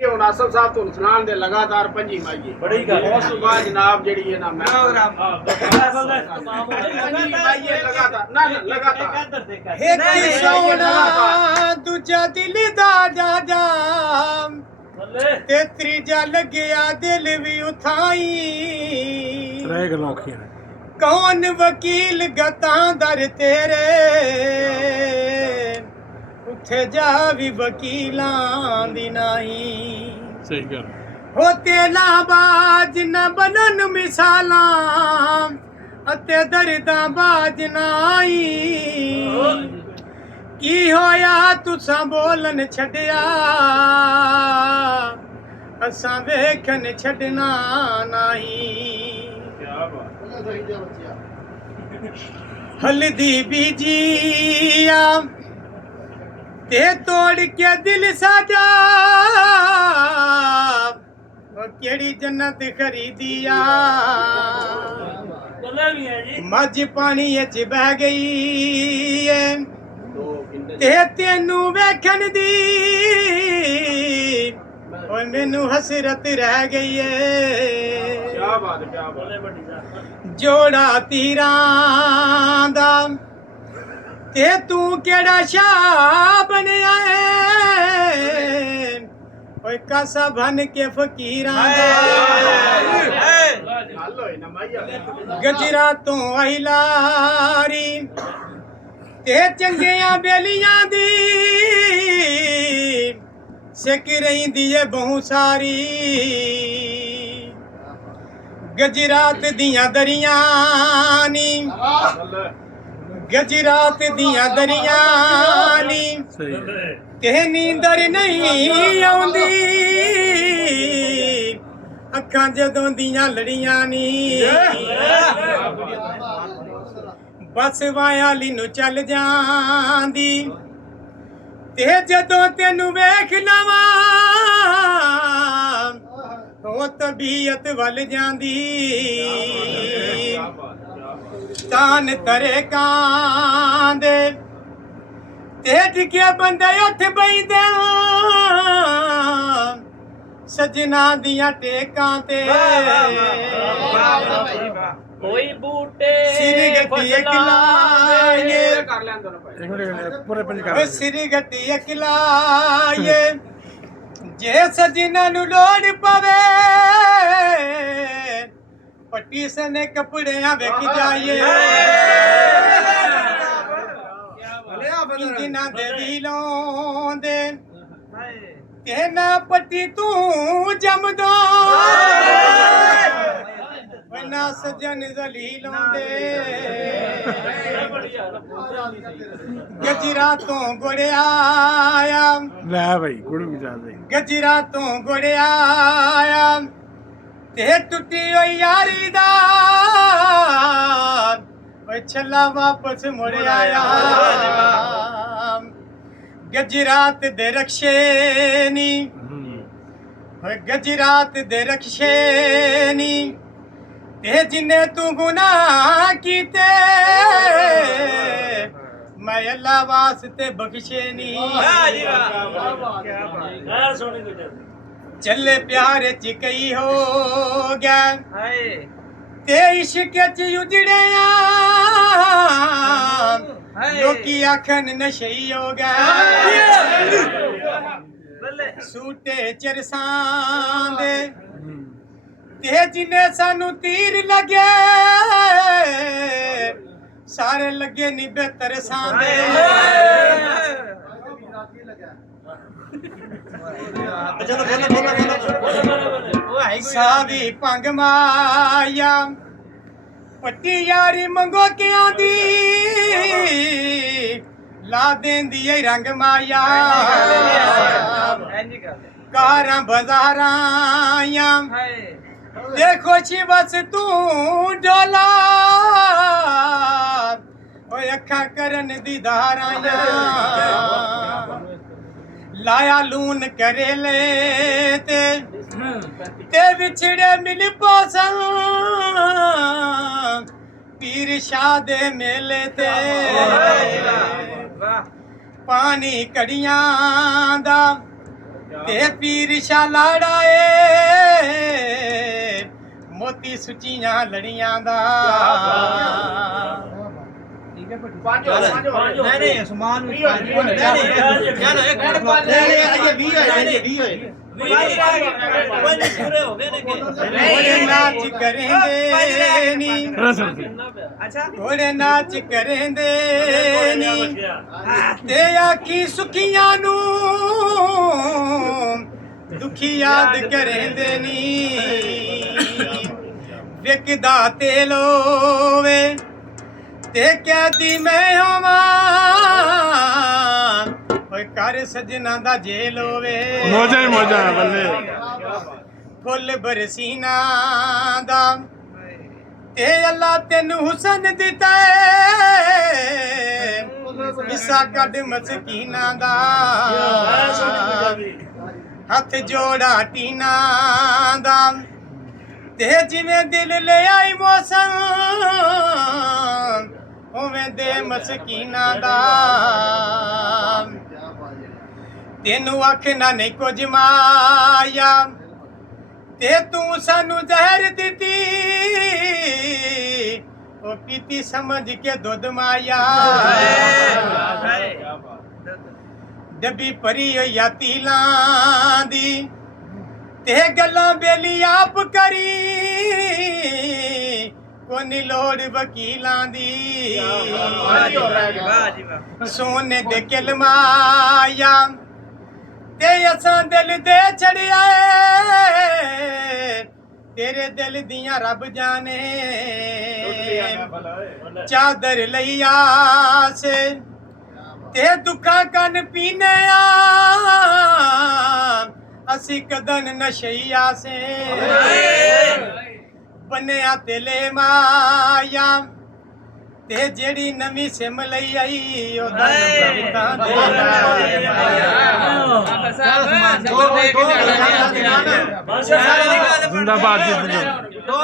ਹੁਣ ਆਸਫ ਸਾਹਿਬ ਤੁਹਾਨੂੰ ਸੁਣਾਉਣ ਦੇ ਲਗਾਤਾਰ ਪੰਜੀ ਮਾਈਏ ਬੜੀ ਗੱਲ ਉਸ ਤੋਂ ਬਾਅਦ ਜਨਾਬ ਜਿਹੜੀ ਹੈ ਨਾ ਮੈਂ ਪੰਜੀ ਮਾਈਏ ਲਗਾਤਾਰ ਨਾ ਲਗਾਤਾਰ ਇੱਕ ਸੋਨਾ ਦੂਜਾ ਦਿਲ ਦਾ ਜਾ ਤੇ ਤੀਜਾ ਲੱਗਿਆ ਦਿਲ ਵੀ ਉਥਾਈ ਰਹਿ ਗੱਲਾਂ ਔਖੀਆਂ ਨੇ। ਕੌਣ ਵਕੀਲ ਗਤਾਂ ਦਰ ਤੇਰੇ ਉੱਥੇ ਜਾ ਵੀ ਵਕੀਲਾਂ ਦੀ ਨਹੀਂ ਸਹੀ ਗੱਲ। ਹੋ ਤੇਲਾ ਬਾਜ ਨ ਬਣਨ ਮਿਸਾਲਾਂ ਅਤੇ ਦਰਦਾਂ ਬਾਜ ਨਾਈ ਕੀ ਹੋਇਆ ਤੁਸਾਂ ਬੋਲਣ ਛੱਡਿਆ ਅਸਾਂ ਵੇਖਣ ਛੱਡਣਾ ਨਹੀਂ ਹਲਦੀ ਬੀਜੀਆ ਤੇ ਤੋੜ ਕੇ ਦਿਲ ਸਾਡਾ ਉਹ ਕਿਹੜੀ ਜੰਨਤ ਖਰੀਦੀਆ ਮੱਝ ਪਾਣੀ ਵਿੱਚ ਬਹਿ ਗਈ ਏ ਤੇ ਤੈਨੂੰ ਵੇਖਣ ਦੀ ਓਏ ਮੈਨੂੰ ਹਸਰਤ ਰਹਿ ਗਈ ਏ ਕਿਆ ਬਾਤ ਜੋੜਾ ਤੀਰਾਂ ਦਾ ਤੇ ਤੂੰ ਕਿਹੜਾ ਸ਼ਾਹ ਬਣਿਆ ਏ ਓਏ ਕਾਸਾ ਬਨ ਕੇ ਫਕੀਰਾਂ ਦਾ ਗੱਲ ਹੋਈ ਨਾ ਮਾਈਆ ਗਜਰਾ ਤੋਂ ਆਈ ਲਾਰੀ ਤੇ ਚੰਗਿਆਂ ਬੇਲੀਆਂ ਦੀ ਸਿੱਕ ਰਹਿੰਦੀ ਏ ਬਹੁ ਸਾਰੀ ਗਜਰਾਤ ਦੀਆਂ ਦਰੀਆਂ ਨੀ ਗਜਰਾਤ ਦੀਆਂ ਦਰੀਆਂ ਨੀ ਸਹੀ ਤੇ ਨੀਂਦਰ ਨਹੀਂ ਆਉਂਦੀ ਅੱਖਾਂ ਜਦੋਂ ਦੀਆਂ ਲੜੀਆਂ ਨੀ ਬਸ ਵਾਲੀ ਨੂੰ ਚੱਲ ਜਾਂਦੀ ਤੇ ਜਦੋਂ ਤੈਨੂੰ ਵੇਖ ਲਵਾਂ ਉਹ ਤਬੀਅਤ ਵੱਲ ਜਾਂਦੀ ਤਾਨ ਤਰੇ ਕਾਂ ਦੇ ਤੇ ਟਿਕਿਆ ਬੰਦੇ ਉੱਠ ਬੈਂਦੇ ਸਜਣਾ ਦੀਆਂ ਟੇਕਾਂ ਤੇ ਕੋਈ ਬੂਟੇ ਸਿਰ ਗੱਡੀ ਇਕਲਾਏ ਕਰ ਲੈਣ ਦੋ ਨਾ ਭਾਈ ਇੱਕ ਮਿੰਟ ਪੂਰੇ ਪੰਜ ਕਰ ਵੇ ਸਿਰ ਗੱਡੀ ਇਕਲਾਏ ਜੇ ਸਜਣਾ ਨੂੰ ਲੋੜ ਪਵੇ ਪੱਟੀ ਸਨੇ ਕੱਪੜਿਆਂ ਵੇਖ ਜਾਈਏ ਜਿਨ੍ਹਾਂ ਦੇ ਵੀਲੋਂ ਦੇ ਤੇ ਨਾ ਪੱਟੀ ਤੂੰ ਜਮਦੋ ਨਾ ਸਜਣ ਜ਼ਲੀਲੋਂ ਦੇ ਗਜਰਾ ਤੋਂ ਗੁੜਿਆ ਲੈ ਭਾਈ ਗੁਰੂ ਵੀ ਜਾਂਦੇ ਗਜਰਾ ਤੋਂ ਗੁੜਿਆ ਤੇ ਟੁੱਟੀ ਹੋਈ ਯਾਰੀ ਦਾ ਓਏ ਛੱਲਾ ਵਾਪਸ ਮੁੜ ਆਇਆ ਗਜਰਾਤ ਦੇ ਰਖਸ਼ੇ ਨੀ ਓਏ ਗਜਰਾਤ ਦੇ ਰਖਸ਼ੇ ਨੀ ਤੇ ਜਿੰਨੇ ਤੂੰ ਗੁਨਾਹ ਕੀਤੇ ਮੈਂ ਅੱਲਾ ਵਾਸਤੇ ਬਖਸ਼ੇ ਨੀ ਚੱਲੇ ਪਿਆਰੇ ਚ ਕਈ ਹੋ ਗਿਆ ਤੇ ਇਸ਼ਕ ਚ ਉਜੜਿਆ ਲੋਕੀ ਆਖਣ ਨਸ਼ਈ ਹੋ ਗਿਆ ਸੂਟੇ ਚਰਸਾਂ ਦੇ ਤੇ ਜਿਨੇ ਸਾਨੂੰ ਤੀਰ ਲੱਗੇ ਸਾਰੇ ਲੱਗੇ ਨੀ ਬਿਹਤਰ ਸਾਂਦੇ ਸਾਵੀ ਭੰਗ ਮਾਇਆ ਪੱਟੀ ਯਾਰੀ ਮੰਗੋ ਕਿਆਂ ਦੀ ਲਾ ਦੇਂਦੀ ਏ ਰੰਗ ਮਾਇਆ ਕਾਰਾਂ ਬਾਜ਼ਾਰਾਂ ਆਈਆਂ ਦੇਖੋ ਸ਼ੀ ਬਸ ਤੂੰ ਡੋਲਾ ਓਏ ਅੱਖਾਂ ਕਰਨ ਦੀ ਧਾਰਾਂ ਲਾਇਆ ਲੂਨ ਕਰੇਲੇ ਤੇ ਵਿਛੜੇ ਮਿਲ ਪੋਸਨ ਪੀਰ ਸ਼ਾਹ ਦੇ ਮੇਲੇ ਤੇ ਪਾਣੀ ਕੜੀਆਂ ਦਾ ਤੇ ਪੀਰ ਸ਼ਾਲਾੜਾ ਏ ਮੋਤੀ ਸੁੱਚੀਆਂ ਲੜੀਆਂ ਦਾ ਪੰਜ ਨਹੀਂ ਸਮਾਨ ਵੀਹ ਹੋਏ, ਵੀਹ ਹੋਏ। ਨਹੀਂ ਯਾਰ ਇੱਕ ਮਿੰਟ ਨਹੀਂ ਅਜੇ 20 ਹੋਏ ਨੇ 20 ਹੋਏ ਕੋਈ ਨਹੀਂ ਪੂਰੇ ਹੋ ਗਏ ਨੇ ਘੋੜੇ ਨਾਚ ਕਰੇਂਦੇ ਨੀ ਰਸਮ ਘੋੜੇ ਨਾਚ ਕਰੇਂਦੇ ਨੀ ਤੇ ਆਖੀ ਸੁਖੀਆਂ ਨੂੰ ਦੁਖੀ ਯਾਦ ਕਰੇਂਦੇ ਨੀ ਵਿਕਦਾ ਤੇਲ ਹੋਵੇ ਤੇ ਕਹਦੀ ਮੈਂ ਹੋਵਾਂ ਓਏ ਕਰ ਸਜਣਾ ਦਾ ਜੇਲ ਹੋਵੇ ਮੋਜਾ ਹੀ ਮੋਜਾ ਬੱਲੇ ਫੁੱਲ ਬਰਸੀਨਾ ਦਾ ਤੇ ਅੱਲਾ ਤੈਨੂੰ ਹੁਸਨ ਦਿੱਤਾ ਮਿਸਾ ਕੱਢ ਮਸਕੀਨਾ ਦਾ ਹੱਥ ਜੋੜਾ ਟੀਨਾ ਦਾ ਤੇ ਜਿਵੇਂ ਦਿਲ ਲੈ ਆਈ ਮੌਸਮ ਉਵੇਂ ਦੇ ਮਸਕੀਨਾ ਦਾ ਤੈਨੂੰ ਆਖਣਾ ਨਹੀਂ ਕੁਝ ਮਾਇਆ ਤੇ ਤੂੰ ਸਾਨੂੰ ਜ਼ਹਿਰ ਦਿੱਤੀ ਉਹ ਪੀਤੀ ਸਮਝ ਕੇ ਦੁੱਧ ਮਾਇਆ ਡੱਬੀ ਭਰੀ ਹੋਈ ਆ ਤੀਲਾਂ ਦੀ ਤੇ ਗੱਲਾਂ ਬੇਲੀ ਆਪ ਕਰੀ ਕੋਨੀ ਲੋੜ ਵਕੀਲਾਂ ਦੀ ਸੋਨੇ ਦੇ ਕਿਲਮਾਇਆ ਤੇ ਅਸਾਂ ਦਿਲ ਦੇ ਛੜਿਆ ਤੇਰੇ ਦਿਲ ਦੀਆਂ ਰੱਬ ਜਾਣੇ ਚਾਦਰ ਲਈ ਆਸ ਤੇ ਦੁੱਖਾਂ ਕੰਨ ਪੀਨੇ ਆ ਅਸੀਂ ਕਦਨ ਨਸ਼ਈਆ ਸੇ ਬਨਿਆ ਤੇਲੇ ਮਾਇਆ ਤੇ ਜਿਹੜੀ ਨਵੀਂ ਸਿਮ ਲਈ ਆਈ ਉਹਦਾ ਨੰਬਰ ਤਾਂ ਦੇ ਜ਼ਿੰਦਾਬਾਦ ਜੀ ਜ਼ਿੰਦਾਬਾਦ